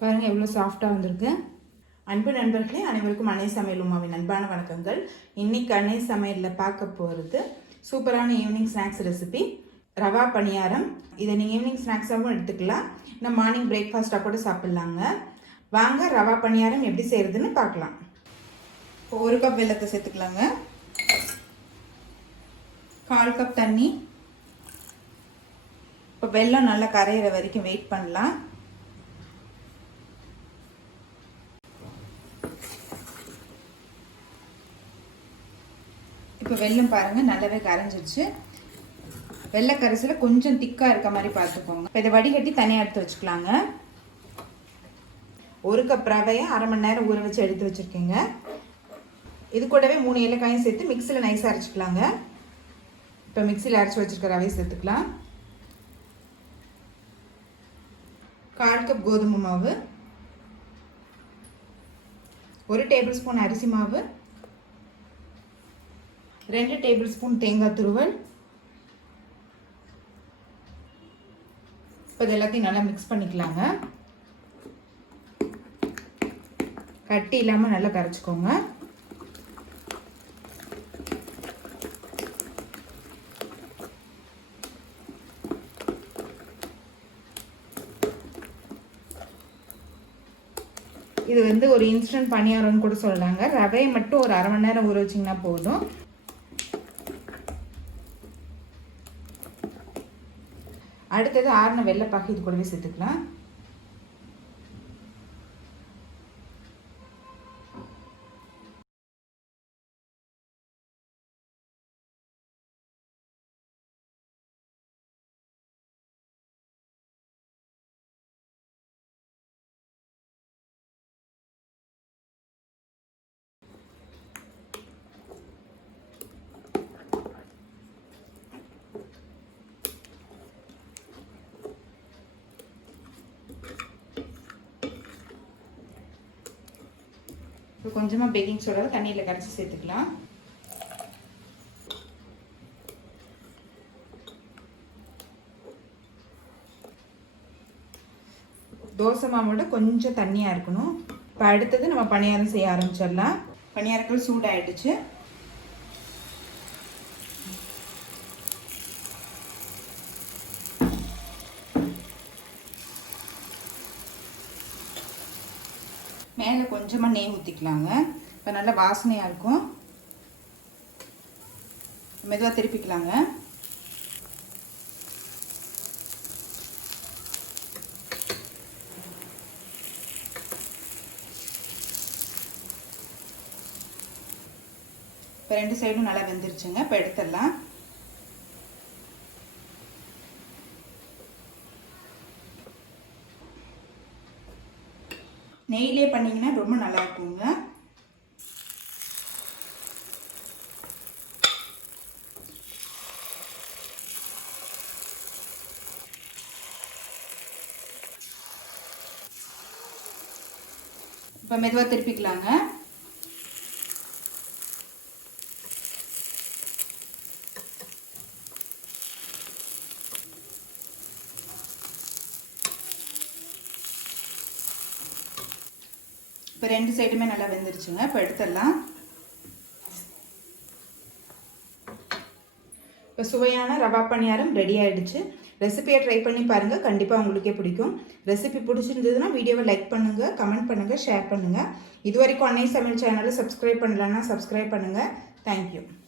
பாருங்கள் எவ்வளோ சாஃப்டாக வந்திருக்கு. அன்பு நண்பர்களே, அனைவருக்கும் அன்னை சமையல் உமாவின் அன்பான வணக்கங்கள். இன்றைக்கி அன்னை சமையலில் பார்க்க போகிறது சூப்பரான ஈவினிங் ஸ்நாக்ஸ் ரெசிபி ரவா பணியாரம். இதை நீங்கள் ஈவினிங் ஸ்நாக்ஸாகவும் எடுத்துக்கலாம், இல்லை மார்னிங் பிரேக்ஃபாஸ்ட்டாக கூட சாப்பிட்லாங்க. வாங்க ரவா பணியாரம் எப்படி செய்கிறதுன்னு பார்க்கலாம். இப்போ 1 கப் வெல்லத்தை சேர்த்துக்கலாங்க. 1/4 கப் தண்ணி. இப்போ வெல்லம் நல்லா கரையிற வரைக்கும் வெயிட் பண்ணலாம். இப்போ வெல்லம் பாருங்கள் நல்லாவே கரைஞ்சிருச்சு. வெள்ளை கரைசலில் கொஞ்சம் திக்காக இருக்க மாதிரி பார்த்துக்கோங்க. இப்போ இதை வடிகட்டி தனியாக எடுத்து வச்சுக்கலாங்க. 1 கப் ரவையை 1/2 மணி நேரம் ஊற வச்சு எடுத்து வச்சுருக்கேங்க. இது கூடவே 3 ஏலக்காயும் சேர்த்து மிக்சியில் நைஸாக அரைச்சிக்கலாங்க. இப்போ மிக்சியில் அரைச்சி வச்சுருக்க ரவையை சேர்த்துக்கலாம். 1/4 கப் கோதுமை மாவு, 1 டேபிள் ஸ்பூன் அரிசி மாவு, 2 டேபிள் ஸ்பூன் தேங்காய் துருவல். இப்போ இது எல்லாத்தையும் நல்லா மிக்ஸ் பண்ணிக்கலாங்க. கட்டி இல்லாமல் நல்லா கரைச்சிக்கோங்க. இது ஒரு இன்ஸ்டன்ட் பணியாரம்னு கூட சொல்லலாங்க. ரவையை மட்டும் ஒரு 1/2 மணி நேரம் ஊற வச்சிங்கன்னா போதும். அடுத்தது ஆறின வெள்ளைப்பாக்கு இது கூடவே சேர்த்துக்கலாம். இப்போ கொஞ்சமாக பேக்கிங் சோடாவை தண்ணியில் கரைச்சி சேர்த்துக்கலாம். தோசை மாவோட கொஞ்சம் தண்ணியாக இருக்கணும். இப்போ அடுத்தது நம்ம பணியாரம் செய்ய ஆரம்பிச்சிடலாம். பணியாரங்கள் சூடாயிடுச்சு. மேலே கொஞ்சமாக நெய் ஊற்றிக்கலாங்க. இப்போ நல்லா வாசனையாக இருக்கும். மெதுவாக திருப்பிக்கலாங்க. இப்போ 2 சைடும் நல்லா வெந்துருச்சுங்க. இப்போ எடுத்துடலாம். நெய்யிலே பண்ணிங்கன்னா ரொம்ப நல்லா இருக்குங்க. இப்போ மெதுவாக திருப்பிக்கலாங்க. இப்போ 2 சைடுமே நல்லா வெந்துருச்சுங்க. இப்போ எடுத்துடலாம். இப்போ சுவையான ரவா பணியாரம் ரெடி ஆகிடுச்சு. ரெசிபியை ட்ரை பண்ணி பாருங்கள், கண்டிப்பாக உங்களுக்கே பிடிக்கும். ரெசிபி பிடிச்சிருந்ததுன்னா வீடியோவை லைக் பண்ணுங்கள், கமெண்ட் பண்ணுங்கள், ஷேர் பண்ணுங்கள். இது வரைக்கும் அன்னை சமையல் சேனலை சப்ஸ்கிரைப் பண்ணலன்னா சப்ஸ்கிரைப் பண்ணுங்கள். தேங்க்யூ.